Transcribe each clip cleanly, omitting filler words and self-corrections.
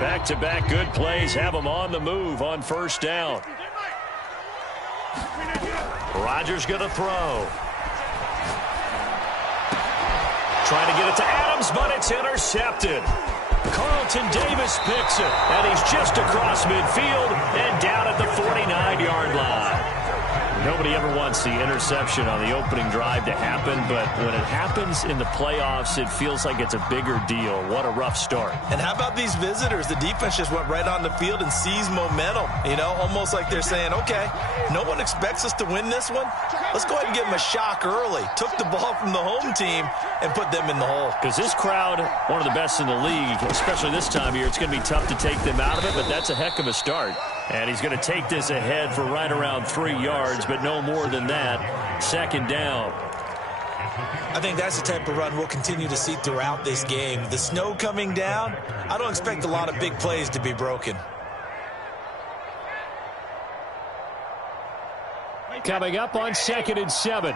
Back-to-back good plays have them on the move on first down. Rodgers going to throw. Trying to get it to Adams, but it's intercepted. Carlton Davis picks it, and he's just across midfield and down at the 49-yard line. Nobody ever wants the interception on the opening drive to happen, but when it happens in the playoffs, it feels like it's a bigger deal. What a rough start. And how about these visitors? The defense just went right on the field and seized momentum. You know, almost like they're saying, okay, no one expects us to win this one. Let's go ahead and give them a shock early. Took the ball from the home team and put them in the hole. Because this crowd, one of the best in the league, especially this time of year, it's going to be tough to take them out of it, but that's a heck of a start. And he's going to take this ahead for right around 3 yards, but no more than that. Second down. I think that's the type of run we'll continue to see throughout this game. The snow coming down, I don't expect a lot of big plays to be broken. Coming up on 2nd and 7.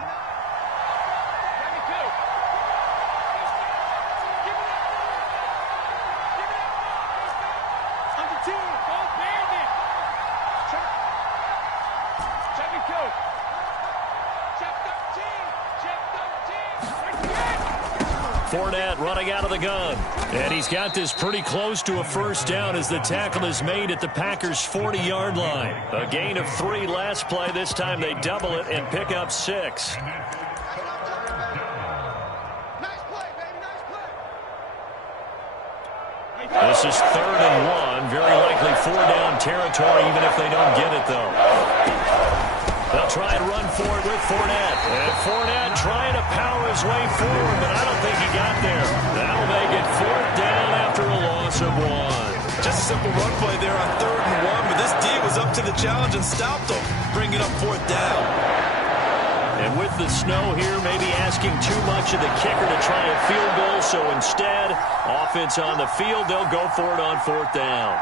Fournette running out of the gun. And he's got this pretty close to a first down as the tackle is made at the Packers' 40-yard line. A gain of 3 last play. This time they double it and pick up 6. This is 3rd and 1. Very likely 4-down territory, even if they don't get it, though. They'll try and run for it with Fournette. And Fournette trying to power his way forward, but I don't think he got there. That'll make it 4th down after a loss of 1. Just a simple run play there on 3rd and 1, but this D was up to the challenge and stopped them, bringing up 4th down. And with the snow here, maybe asking too much of the kicker to try a field goal, so instead, offense on the field, they'll go for it on 4th down.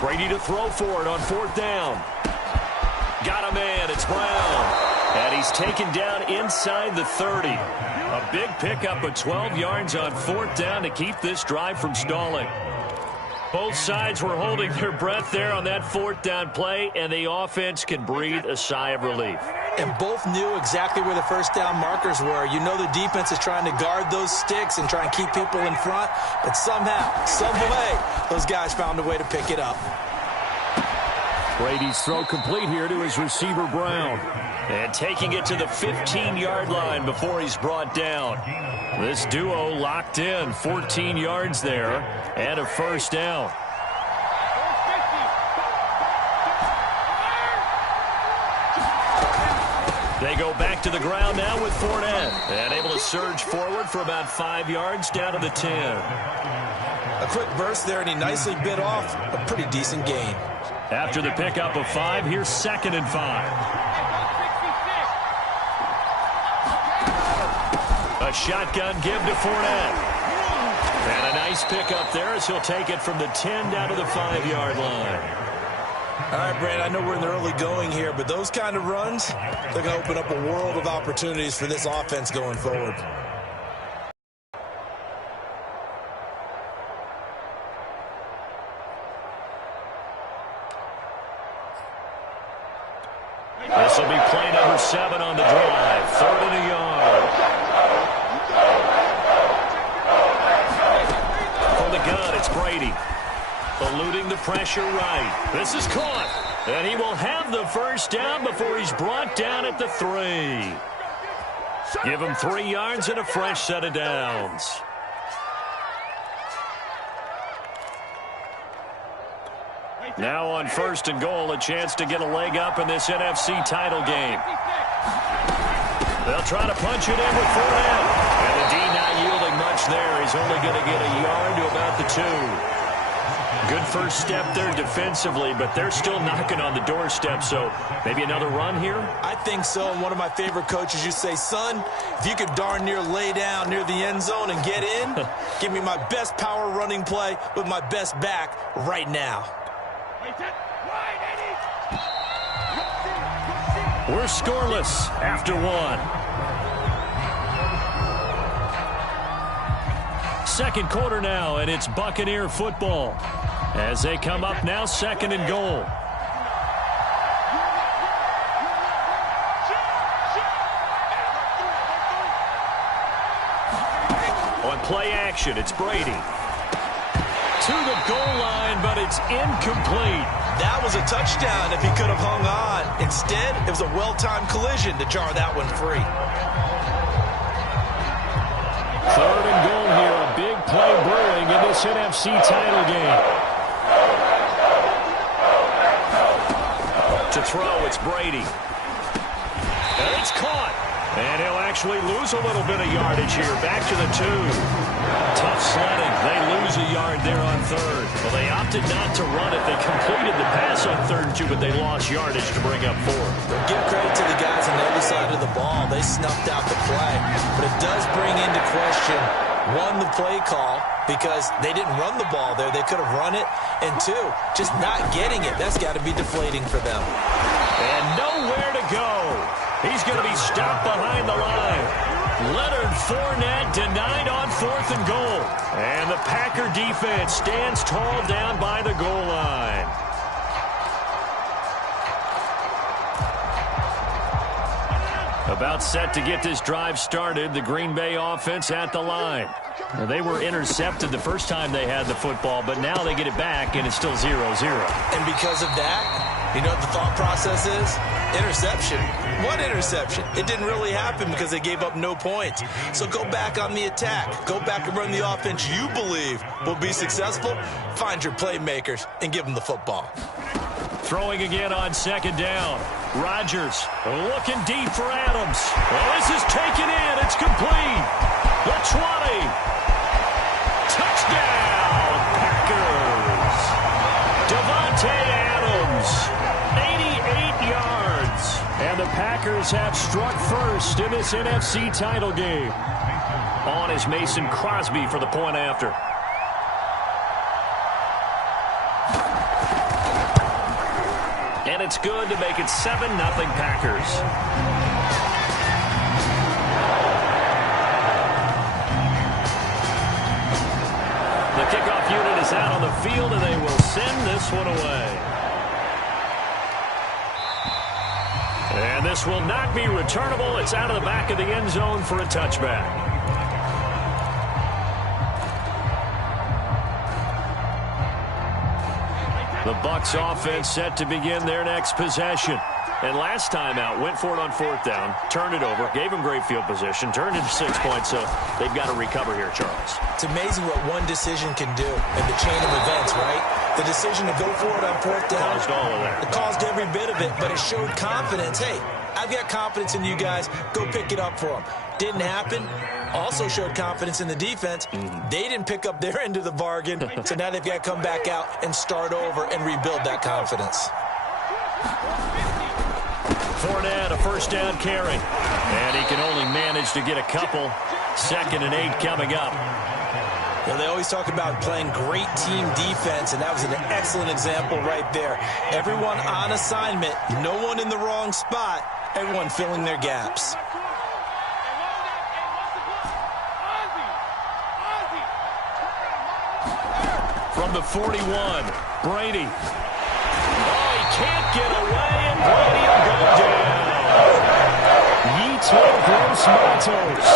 Brady to throw for it on 4th down. Got a man. It's Brown. And he's taken down inside the 30. A big pickup of 12 yards on 4th down to keep this drive from stalling. Both sides were holding their breath there on that 4th down play, and the offense can breathe a sigh of relief. And both knew exactly where the first down markers were. You know the defense is trying to guard those sticks and try and keep people in front, but somehow, some way, those guys found a way to pick it up. Brady's throw complete here to his receiver, Brown. And taking it to the 15-yard line before he's brought down. This duo locked in, 14 yards there, and a first down. They go back to the ground now with Fournette. And able to surge forward for about 5 yards down to the 10. A quick burst there, and he nicely bit off a pretty decent gain. After the pickup of 5, here's 2nd and 5. A shotgun give to Fournette. And a nice pickup there as he'll take it from the 10 down to the 5-yard line. All right, Brad, I know we're in the early going here, but those kind of runs, they're going to open up a world of opportunities for this offense going forward. This will be play number 7 on the drive. 3rd and a yard. From the gun, it's Brady. Eluding the pressure right. This is caught. And he will have the first down before he's brought down at the 3. Give him 3 yards and a fresh set of downs. Now on 1st and goal, a chance to get a leg up in this NFC title game. They'll try to punch it in with Fournette. And the D not yielding much there. He's only going to get a yard to about the 2. Good first step there defensively, but they're still knocking on the doorstep, so maybe another run here? I think so, and one of my favorite coaches, you say, son, if you could darn near lay down near the end zone and get in, give me my best power running play with my best back right now. We're scoreless after one. Second quarter now, and it's Buccaneer football as they come up now, second and goal. On play action, it's Brady. To the goal line, but it's incomplete. That was a touchdown if he could have hung on. Instead, it was a well-timed collision to jar that one free. Third and goal here. A big play brewing in this NFC title game. To throw, it's Brady. And it's caught. And he'll actually lose a little bit of yardage here. Back to the 2. Tough sledding. They lose a yard there on third. Well, they opted not to run it. They completed the pass on 3rd and 2, but they lost yardage to bring up 4. Give credit to the guys on the other side of the ball. They snuffed out the play. But it does bring into question, 1, the play call, because they didn't run the ball there. They could have run it. And 2, just not getting it. That's got to be deflating for them. And nowhere to go. He's going to be stopped behind the line. Leonard Fournette denied on 4th and goal. And the Packer defense stands tall down by the goal line. About set to get this drive started, the Green Bay offense at the line. Now, they were intercepted the first time they had the football, but now they get it back, and it's still 0-0. And because of that, you know what the thought process is? Interception. What interception? It didn't really happen because they gave up no points. So go back on the attack. Go back and run the offense you believe will be successful. Find your playmakers and give them the football. Throwing again on 2nd down. Rodgers looking deep for Adams. Well, this is taken in. It's complete. The 20. Touchdown, Packers. Davante Adams, 88 yards. And the Packers have struck first in this NFC title game. On is Mason Crosby for the point after. And it's good to make it 7-0 Packers. The kickoff unit is out on the field, and they will send this one away. And this will not be returnable. It's out of the back of the end zone for a touchback. The Bucs offense set to begin their next possession. And last time out, went for it on 4th down, turned it over, gave them great field position, turned it to 6 points, so they've got to recover here, Charles. It's amazing what one decision can do in the chain of events, right? The decision to go for it on 4th down. Caused all of that. It caused every bit of it, but it showed confidence. Hey, I've got confidence in you guys. Go pick it up for them. Didn't happen. Also showed confidence in the defense. They didn't pick up their end of the bargain, so now they've got to come back out and start over and rebuild that confidence. Fournette, a 1st down carry. And he can only manage to get a couple. 2nd and 8 coming up. You know, they always talk about playing great team defense, and that was an excellent example right there. Everyone on assignment, no one in the wrong spot, everyone filling their gaps. From the 41, Brady. Oh, he can't get away, and Brady will go down. Yeeto Gross Matos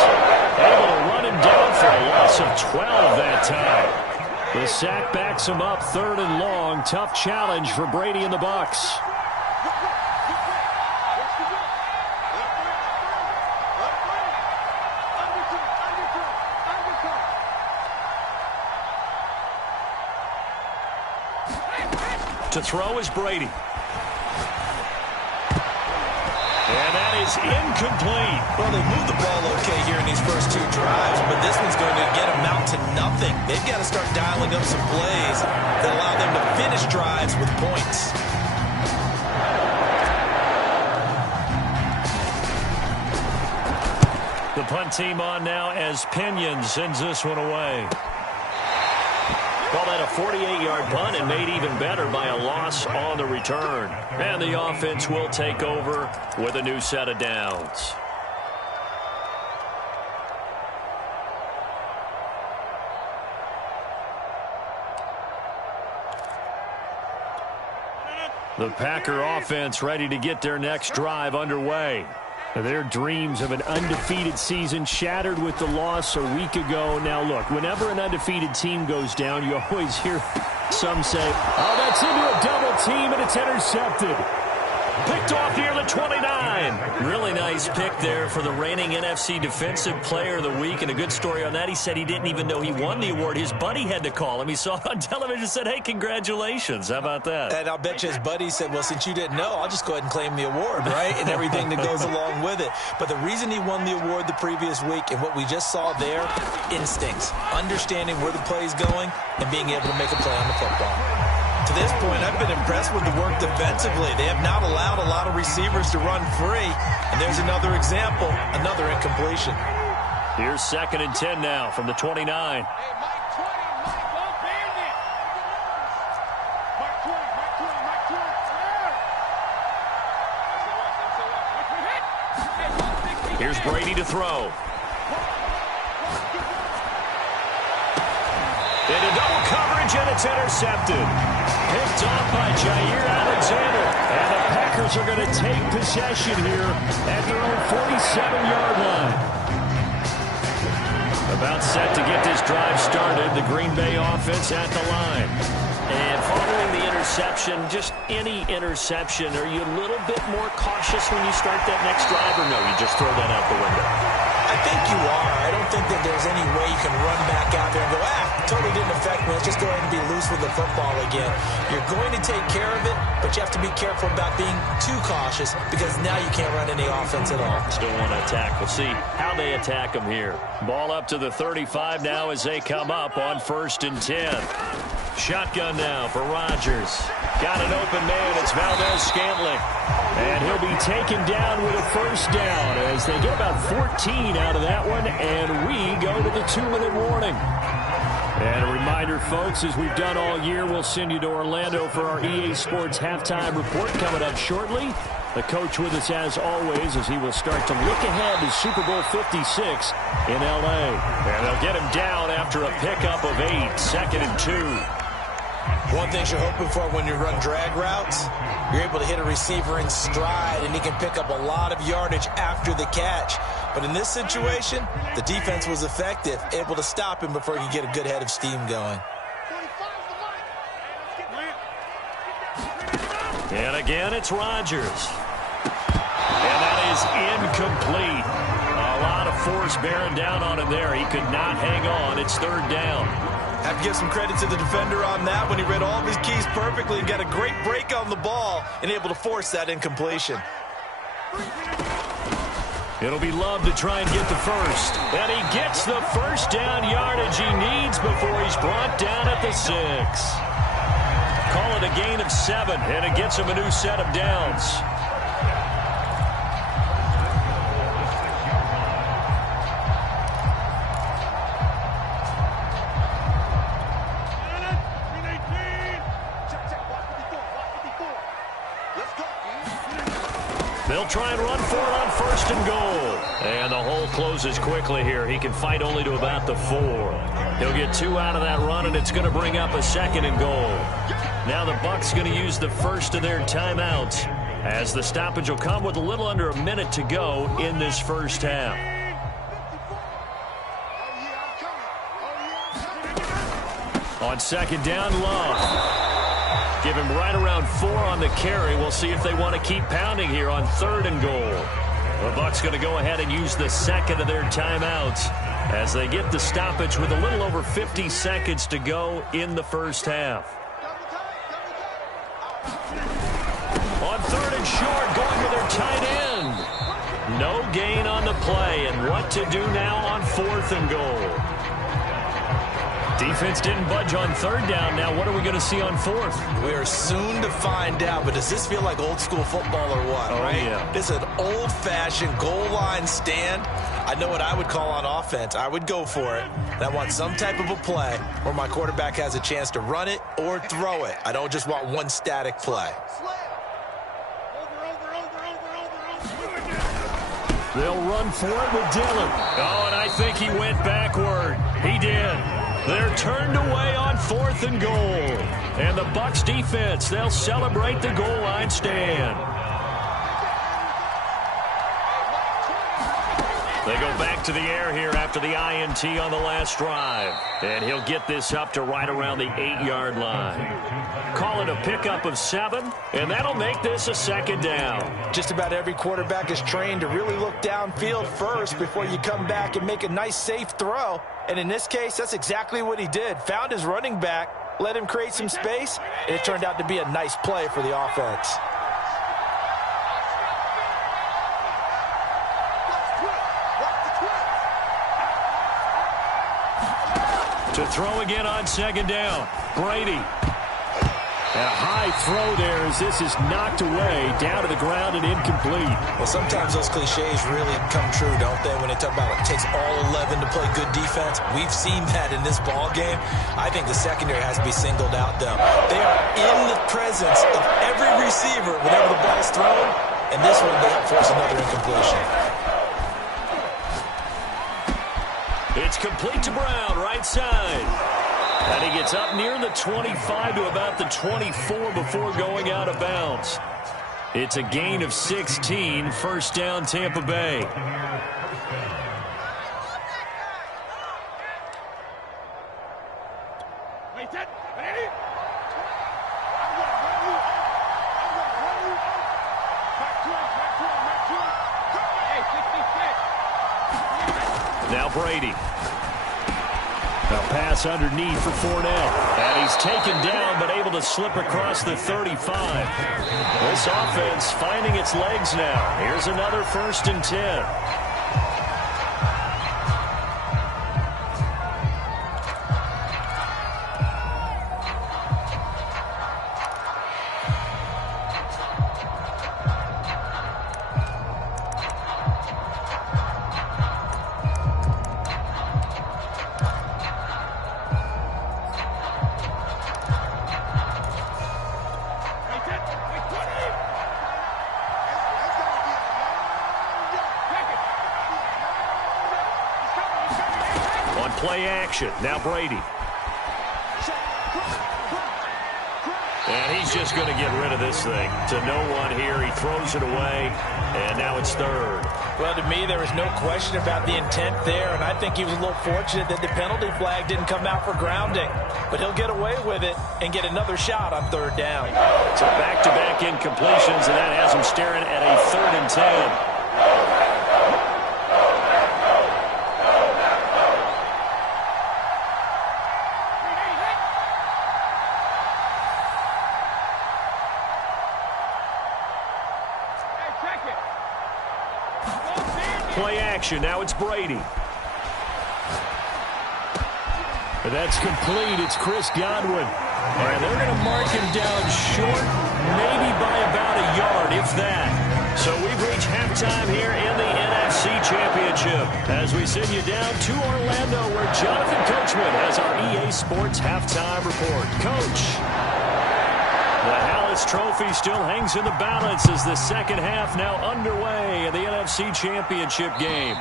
able to run him down for a loss of 12 that time. The sack backs him up 3rd and long. Tough challenge for Brady and the Bucs. To throw is Brady. And that is incomplete. Well, they moved the ball okay here in these first 2 drives, but this one's going to get them out to nothing. They've got to start dialing up some plays that allow them to finish drives with points. The punt team on now as Pinion sends this one away. Call that a 48-yard punt and made even better by a loss on the return. And the offense will take over with a new set of downs. The Packer offense ready to get their next drive underway. Their dreams of an undefeated season shattered with the loss a week ago. Now, look, whenever an undefeated team goes down, you always hear some say, oh, that's into a double team, and it's intercepted. Picked off near the 29. Really nice pick there for the reigning NFC Defensive Player of the Week. And a good story on that, he said he didn't even know he won the award. His buddy had to call him. He saw it on television and said, hey, congratulations. How about that? And I'll bet you his buddy said, well, since you didn't know, I'll just go ahead and claim the award, right? And everything that goes along with it. But the reason he won the award the previous week and what we just saw there, instincts, understanding where the play is going and being able to make a play on the football. To this point, I've been impressed with the work defensively. They have not allowed a lot of receivers to run free. And there's another example, another incompletion. Here's 2nd and 10 now from the 29. Here's Brady to throw. Into double coverage, and it's intercepted. Picked off by Jair Alexander. And the Packers are going to take possession here at their own 47-yard line. About set to get this drive started. The Green Bay offense at the line. And following the interception, just any interception, are you a little bit more cautious when you start that next drive, or no, you just throw that out the window? I think you are. I don't think that there's any way you can run back out there and go, totally didn't affect me. Let's just go ahead and be loose with the football again. You're going to take care of it, but you have to be careful about being too cautious because now you can't run any offense at all. Still want to attack. We'll see how they attack them here. Ball up to the 35 now as they come up on 1st and 10. Shotgun now for Rodgers. Got an open man. It's Valdez-Scantling. And he'll be taken down with a 1st down as they get about 14 out of that one. And we go to the 2-minute warning. And a reminder, folks, as we've done all year, we'll send you to Orlando for our EA Sports halftime report coming up shortly. The coach with us as always as he will start to look ahead to Super Bowl 56 in L.A. And they'll get him down after a pickup of 8, 2nd and 2. One thing you're hoping for when you run drag routes, you're able to hit a receiver in stride, and he can pick up a lot of yardage after the catch. But in this situation, the defense was effective, able to stop him before he could get a good head of steam going. And again, it's Rodgers. And that is incomplete. A lot of force bearing down on him there. He could not hang on. It's 3rd down. Have to give some credit to the defender on that when he read all of his keys perfectly and got a great break on the ball and able to force that incompletion. It'll be Love to try and get the 1st. And he gets the 1st down yardage he needs before he's brought down at the 6. Call it a gain of 7, and it gets him a new set of downs. They'll try and run for it on 1st and goal. And the hole closes quickly here. He can fight only to about the 4. He'll get 2 out of that run, and it's going to bring up a 2nd and goal. Now the Bucs going to use the first of their timeouts as the stoppage will come with a little under a minute to go in this first half. On 2nd down, Love. Give him right around 4 on the carry. We'll see if they want to keep pounding here on 3rd and goal. The Bucs going to go ahead and use the 2nd of their timeouts as they get the stoppage with a little over 50 seconds to go in the first half. On 3rd and short, going with their tight end. No gain on the play, and what to do now on 4th and goal. Defense didn't budge on third down. Now what are we going to see on fourth? We are soon to find out, but does this feel like old school football or what, right? Yeah. This is an old-fashioned goal line stand. I know what I would call on offense. I would go for it. And I want some type of a play where my quarterback has a chance to run it or throw it. I don't just want one static play. They'll run for it with Dillon. Oh, and I think he went backward. He did. They're turned away on 4th and goal. And the Bucs defense, they'll celebrate the goal line stand. They go back to the air here after the INT on the last drive. And he'll get this up to right around the 8-yard line. Call it a pickup of 7, and that'll make this a 2nd down. Just about every quarterback is trained to really look downfield first before you come back and make a nice, safe throw. And in this case, that's exactly what he did. Found his running back, let him create some space, and it turned out to be a nice play for the offense. To throw again on 2nd down. Brady. And a high throw there as this is knocked away, down to the ground and incomplete. Well, sometimes those cliches really come true, don't they? When they talk about it takes all 11 to play good defense. We've seen that in this ball game. I think the secondary has to be singled out, though. They are in the presence of every receiver whenever the ball's thrown. And this one, they help force another incompletion. It's complete to Brown, right side. And he gets up near the 25 to about the 24 before going out of bounds. It's a gain of 16, 1st down Tampa Bay. Now Brady. A pass underneath for Fournette. And he's taken down but able to slip across the 35. This offense finding its legs now. Here's another 1st and 10. Play action. Now Brady. And he's just going to get rid of this thing. To no one here. He throws it away. And now it's 3rd. Well, to me, there was no question about the intent there. And I think he was a little fortunate that the penalty flag didn't come out for grounding. But he'll get away with it and get another shot on 3rd down. So back-to-back incompletions. And that has him staring at a 3rd and 10. Play action. Now it's Brady. But that's complete. It's Chris Godwin. And they're going to mark him down short, maybe by about a yard, if that. So we've reached halftime here in the NFC Championship as we send you down to Orlando where Jonathan Coachman has our EA Sports halftime report. Coach. The Hallis Trophy still hangs in the balance as the second half now underway in the NFC Championship game.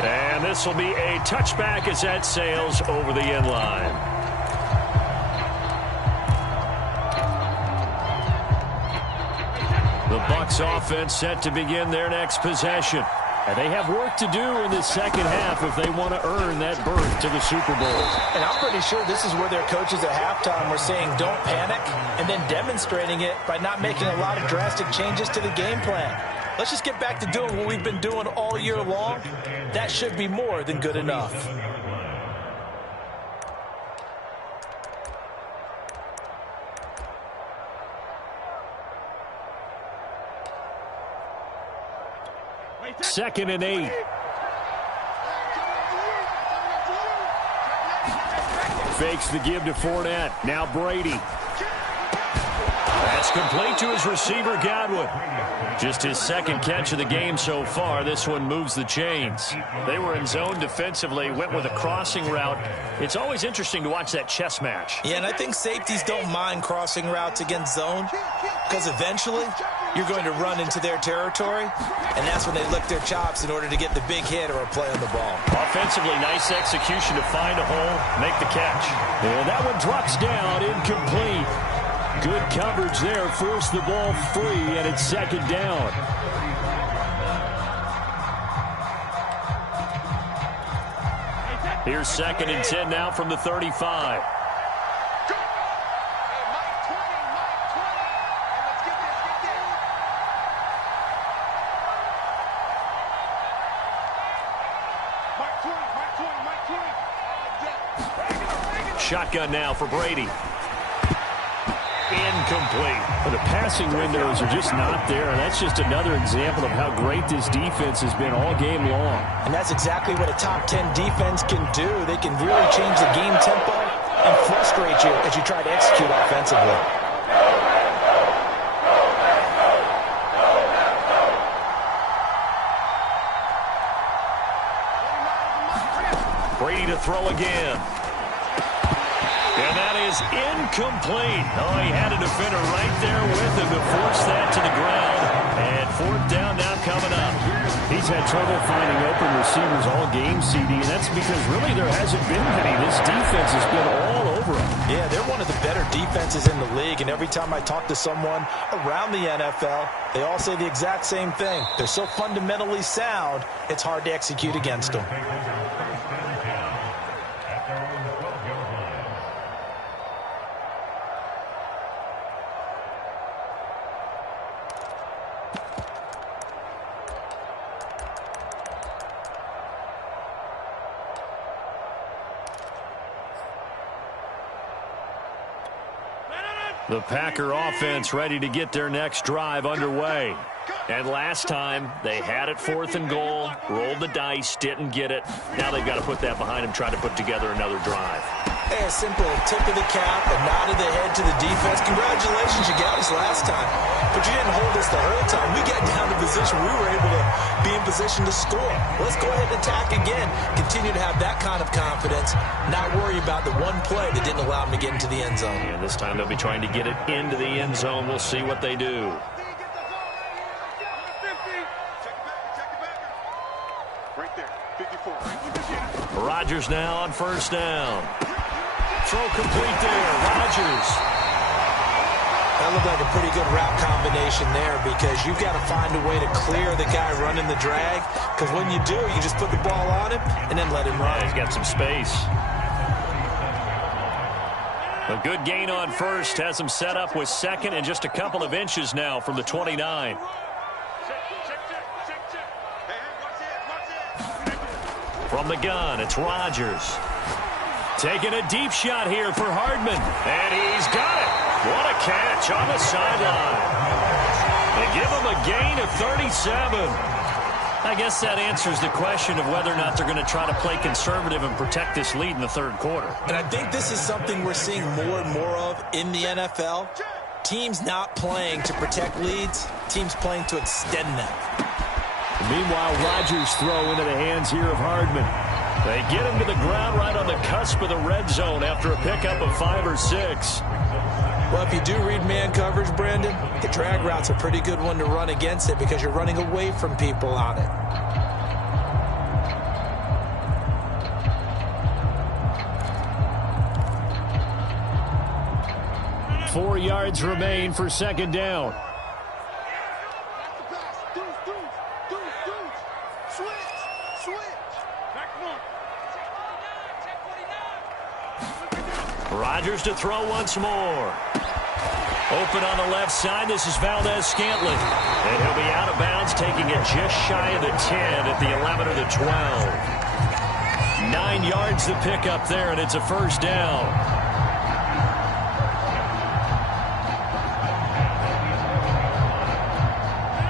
And this will be a touchback as that sails over the end line. The Bucs offense set to begin their next possession. And they have work to do in the second half if they want to earn that berth to the Super Bowl. And I'm pretty sure this is where their coaches at halftime were saying don't panic and then demonstrating it by not making a lot of drastic changes to the game plan. Let's just get back to doing what we've been doing all year long. That should be more than good enough. Second and 8. fakes the give to Fournette. Now Brady. That's complete to his receiver, Godwin. Just his second catch of the game so far. This one moves the chains. They were in zone defensively, went with a crossing route. It's always interesting to watch that chess match. Yeah, and I think safeties don't mind crossing routes against zone because eventually you're going to run into their territory, and that's when they lick their chops in order to get the big hit or a play on the ball. Offensively, nice execution to find a hole, make the catch. And that one drops down, incomplete. Good coverage there, forced the ball free, and it's second down. Here's 2nd and 10 now from the 35. Shotgun now for Brady. Incomplete. The passing windows are just not there. That's just another example of how great this defense has been all game long. And that's exactly what a top 10 defense can do. They can really change the game tempo and frustrate you as you try to execute offensively. Brady to throw again. And that is incomplete. Oh, he had a defender right there with him to force that to the ground. And 4th down now coming up. He's had trouble finding open receivers all game, CD, and that's because really there hasn't been many. This defense has been all over him. Yeah, they're one of the better defenses in the league, and every time I talk to someone around the NFL, they all say the exact same thing. They're so fundamentally sound, it's hard to execute against them. The Packer offense ready to get their next drive underway. And last time, they had it 4th and goal, rolled the dice, didn't get it. Now they've got to put that behind them, try to put together another drive. Hey, a simple tip of the cap, a nod of the head to the defense. Congratulations, you got us last time. But you didn't hold us the whole time. We got down to position. We were able to be in position to score. Let's go ahead and attack again. Continue to have that kind of confidence. Not worry about the one play that didn't allow them to get into the end zone. And this time they'll be trying to get it into the end zone. We'll see what they do. Rodgers now on 1st down. Throw complete there. Rodgers. That looked like a pretty good route combination there because you've got to find a way to clear the guy running the drag, because when you do, you just put the ball on him and then let him run. Yeah, he's got some space. A good gain on 1st has him set up with 2nd and just a couple of inches now from the 29. From the gun, it's Rodgers. Taking a deep shot here for Hardman. And he's got it. What a catch on the sideline. They give him a gain of 37. I guess that answers the question of whether or not they're going to try to play conservative and protect this lead in the 3rd quarter. And I think this is something we're seeing more and more of in the NFL. Teams not playing to protect leads, teams playing to extend them. Meanwhile, Rodgers throw into the hands here of Hardman. They get him to the ground right on the cusp of the red zone after a pickup of 5 or 6. Well, if you do read man coverage, Brandon, the drag route's a pretty good one to run against it because you're running away from people on it. Four yards remain for 2nd down. Rodgers to throw once more. Open on the left side. This is Valdez-Scantling. And he'll be out of bounds, taking it just shy of the 10 at the 11 or the 12. 9 yards to pick up there, and it's a 1st down.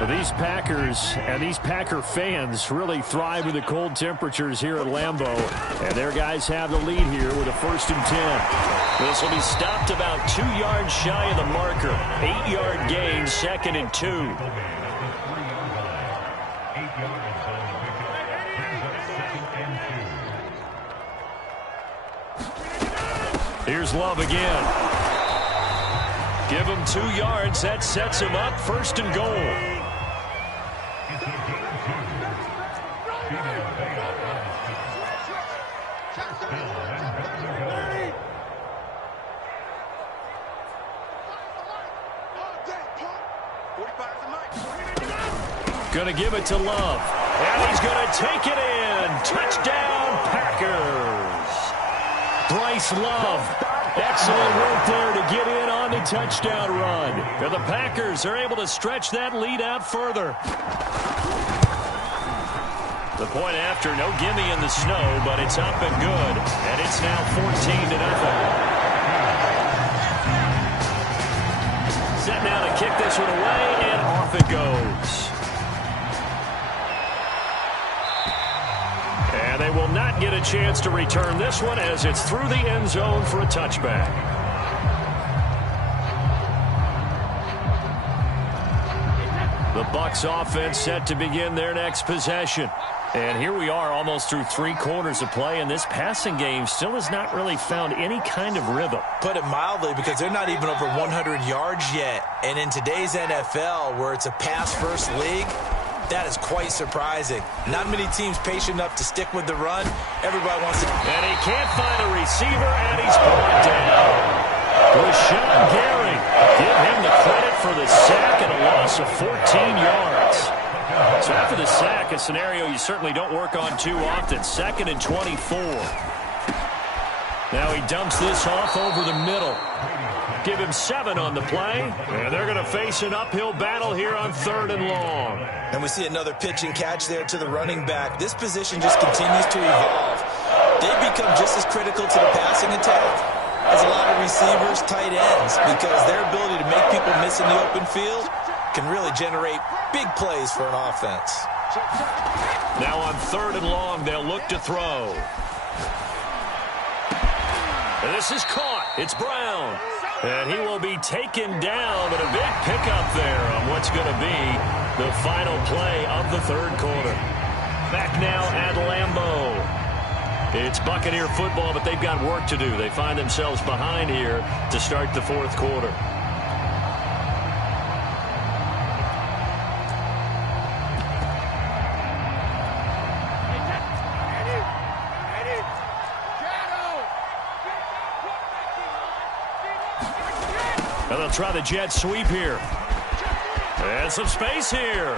These Packers and these Packer fans really thrive in the cold temperatures here at Lambeau. And their guys have the lead here with a 1st and 10. This will be stopped about 2 yards shy of the marker. 8-yard gain, 2nd and 2. Here's Love again. Give him 2 yards. That sets him up. 1st and goal. Going to give it to Love. And he's going to take it in. Touchdown, Packers. Bryce Love. Excellent work there to get in on the touchdown run. And the Packers are able to stretch that lead out further. The point after, no gimme in the snow, but it's up and good. And it's now 14-0. Set now to kick this one away, and off it goes. And they will not get a chance to return this one as it's through the end zone for a touchback. The Bucs offense set to begin their next possession. And here we are almost through 3 quarters of play, and this passing game still has not really found any kind of rhythm. Put it mildly, because they're not even over 100 yards yet. And in today's NFL, where it's a pass-first league, that is quite surprising. Not many teams patient enough to stick with the run. Everybody wants to... And he can't find a receiver, and he's brought down. Rashawn Gary, give him the credit for the sack and a loss of 14 yards. So after the sack, a scenario you certainly don't work on too often. 2nd and 24. Now he dumps this off over the middle. Give him 7 on the play. And they're going to face an uphill battle here on 3rd and long. And we see another pitch and catch there to the running back. This position just continues to evolve. They become just as critical to the passing attack as a lot of receivers, tight ends, because their ability to make people miss in the open field can really generate big plays for an offense. Now on 3rd and long, they'll look to throw. And this is caught. It's Brown. And he will be taken down, but a big pickup there on what's going to be the final play of the 3rd quarter. Back now at Lambeau. It's Buccaneer football, but they've got work to do. They find themselves behind here to start the 4th quarter. And they'll try the jet sweep here. And some space here.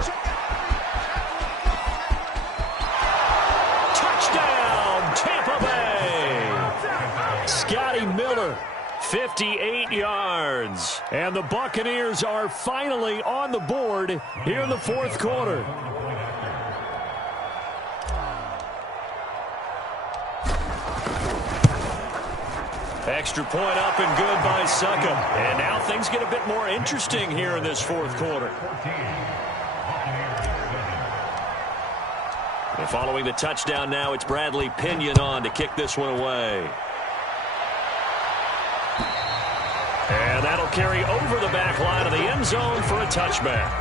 Touchdown, Tampa Bay. Scotty Miller, 58 yards. And the Buccaneers are finally on the board here in the 4th quarter. Extra point up and good by Succop. And now things get a bit more interesting here in this 4th quarter. And following the touchdown now, it's Bradley Pinion on to kick this one away. And that'll carry over the back line of the end zone for a touchback.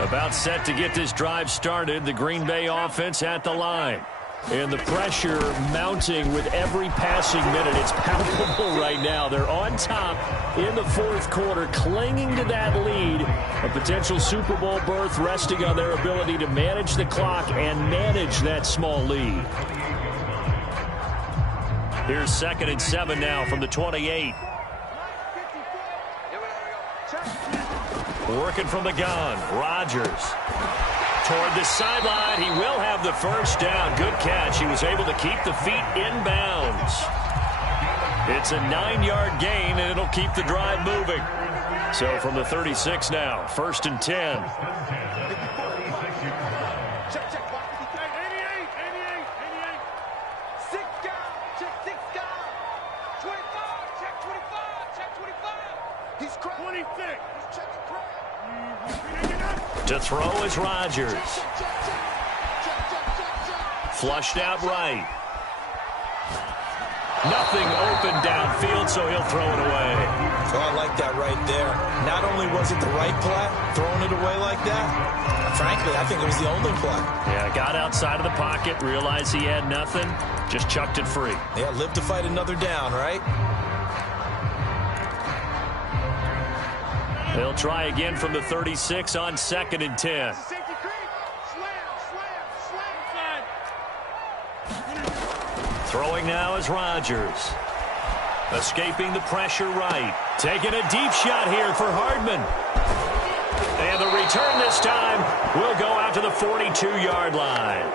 About set to get this drive started, the Green Bay offense at the line. And the pressure mounting with every passing minute. It's palpable right now. They're on top in the 4th quarter, clinging to that lead. A potential Super Bowl berth resting on their ability to manage the clock and manage that small lead. Here's 2nd and 7 now from the 28. Working from the gun, Rodgers. Toward the sideline, he will have the first down. Good catch. He was able to keep the feet in bounds. It's a 9-yard gain, and it'll keep the drive moving. So from the 36 now, 1st and 10. To throw is Rodgers. Flushed out right. Nothing open downfield, so he'll throw it away. Oh, I like that right there. Not only was it the right play, throwing it away like that, frankly, I think it was the only play. Yeah, got outside of the pocket, realized he had nothing, just chucked it free. Yeah, live to fight another down, right? They'll try again from the 36 on 2nd and 10. Throwing now is Rodgers. Escaping the pressure right. Taking a deep shot here for Hardman. And the return this time will go out to the 42-yard line.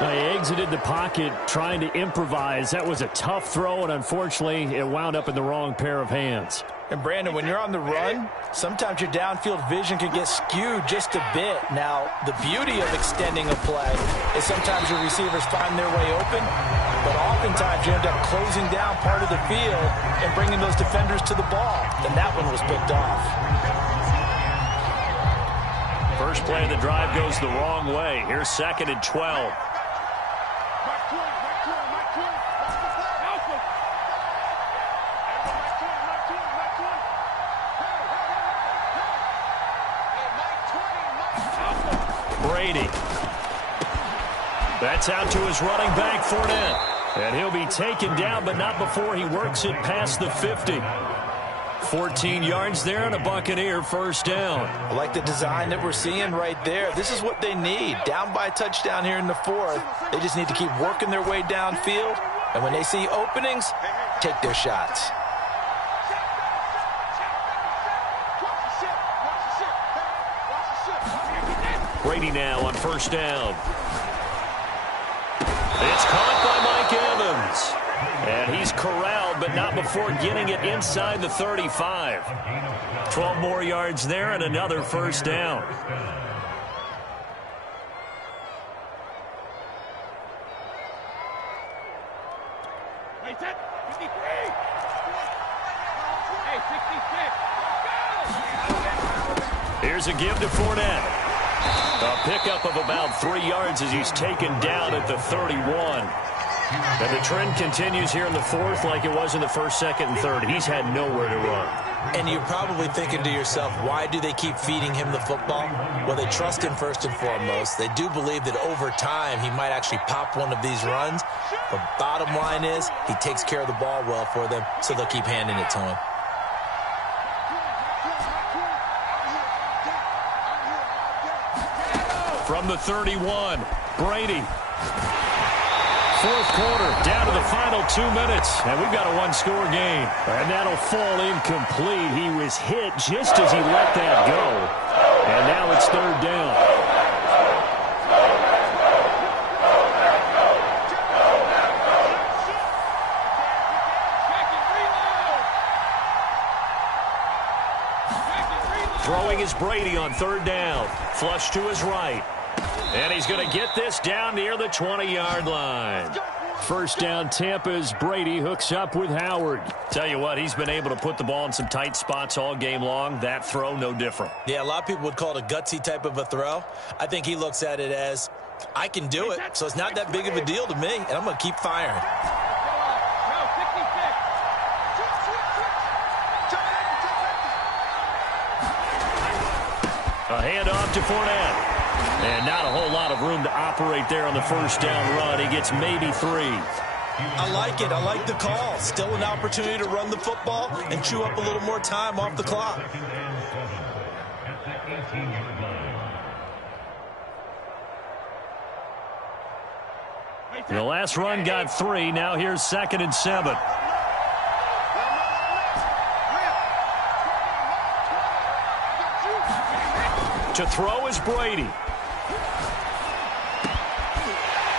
He exited the pocket trying to improvise. That was a tough throw, and unfortunately, it wound up in the wrong pair of hands. And, Brandon, when you're on the run, sometimes your downfield vision can get skewed just a bit. Now, the beauty of extending a play is sometimes your receivers find their way open, but oftentimes you end up closing down part of the field and bringing those defenders to the ball. And that one was picked off. First play of the drive goes the wrong way. Here's 2nd and 12. Brady. That's out to his running back, Fournette. And he'll be taken down, but not before he works it past the 50. 14 yards there and a Buccaneer first down. I like the design that we're seeing right there. This is what they need. Down by a touchdown here in the 4th. They just need to keep working their way downfield. And when they see openings, take their shots. Brady now on first down. It's caught by Mike Evans. And he's corralled, but not before getting it inside the 35. 12 more yards there and another first down. Here's a give to Fournette. A pickup of about 3 yards as he's taken down at the 31. And the trend continues here in the 4th like it was in the 1st, 2nd, and 3rd. He's had nowhere to run. And you're probably thinking to yourself, why do they keep feeding him the football? Well, they trust him first and foremost. They do believe that over time he might actually pop one of these runs. The bottom line is he takes care of the ball well for them, so they'll keep handing it to him. From the 31, Brady. 4th quarter, down to the final 2 minutes, and we've got a one-score game. And that'll fall incomplete. He was hit just as he let that go. And now it's 3rd down. Throwing is Brady on 3rd down. Flush to his right. And he's going to get this down near the 20-yard line. First down, Tampa's Brady hooks up with Howard. Tell you what, he's been able to put the ball in some tight spots all game long. That throw, no different. Yeah, a lot of people would call it a gutsy type of a throw. I think he looks at it as, I can do it, so it's not that big of a deal to me, and I'm going to keep firing. A handoff to Fournette. And not a whole lot of room to operate there on the first down run. He gets maybe 3. I like it. I like the call. Still an opportunity to run the football and chew up a little more time off the clock. The last run got 3. Now here's 2nd and 7. To throw is Brady.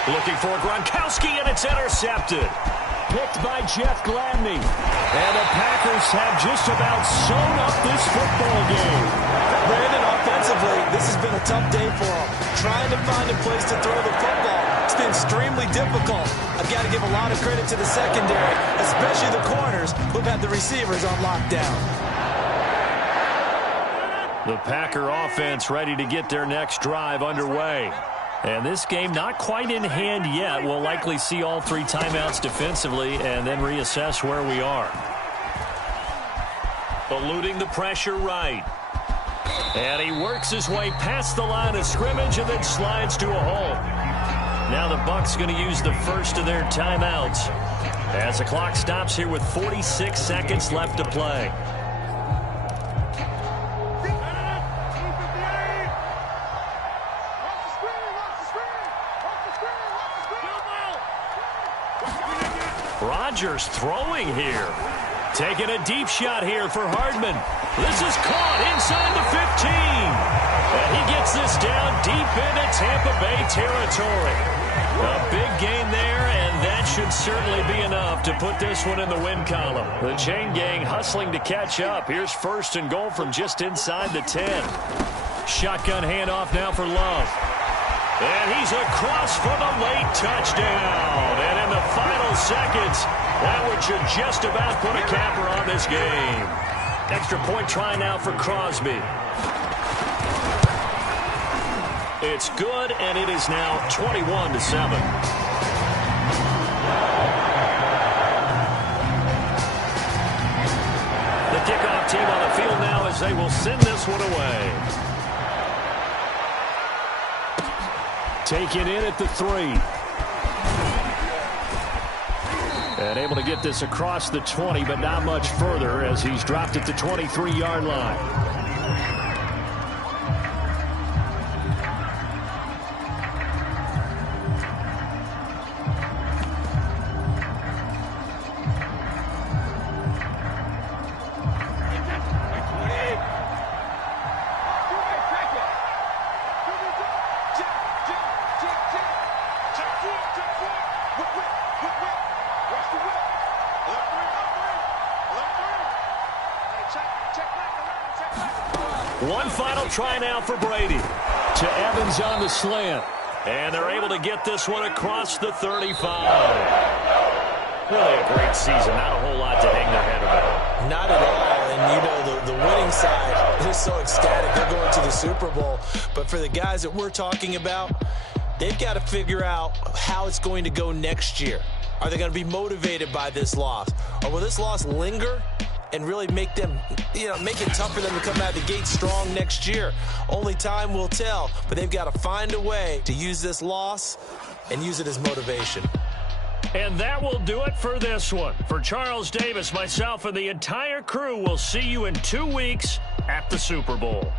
Looking for Gronkowski, and it's intercepted. Picked by Jeff Gladney. And the Packers have just about sewn up this football game. Brandon, offensively, this has been a tough day for them. Trying to find a place to throw the football. It's been extremely difficult. I've got to give a lot of credit to the secondary, especially the corners who've had the receivers on lockdown. The Packer offense ready to get their next drive underway. And this game not quite in hand yet. We'll likely see all 3 timeouts defensively and then reassess where we are. Eluding the pressure right. And he works his way past the line of scrimmage and then slides to a hole. Now the Bucs going to use the first of their timeouts as the clock stops here with 46 seconds left to play. Rodgers throwing here. Taking a deep shot here for Hardman. This is caught inside the 15. And he gets this down deep into Tampa Bay territory. A big gain there, and that should certainly be enough to put this one in the win column. The chain gang hustling to catch up. Here's 1st and goal from just inside the 10. Shotgun handoff now for Love. And he's across for the late touchdown. And in the final seconds, that one should just about put a capper on this game. Extra point try now for Crosby. It's good, and it is now 21-7. The kickoff team on the field now as they will send this one away. Taken in at the 3. And able to get this across the 20, but not much further as he's dropped at the 23-yard line. One final try now for Brady. To Evans on the slant. And they're able to get this one across the 35. Really a great season. Not a whole lot to hang their head about. Not at all. And, you know, the winning side, they're so ecstatic. They're going to the Super Bowl. But for the guys that we're talking about, they've got to figure out how it's going to go next year. Are they going to be motivated by this loss? Or will this loss linger and really make them, make it tough for them to come out of the gate strong next year? Only time will tell, but they've got to find a way to use this loss and use it as motivation. And that will do it for this one. For Charles Davis, myself, and the entire crew, we'll see you in 2 weeks at the Super Bowl.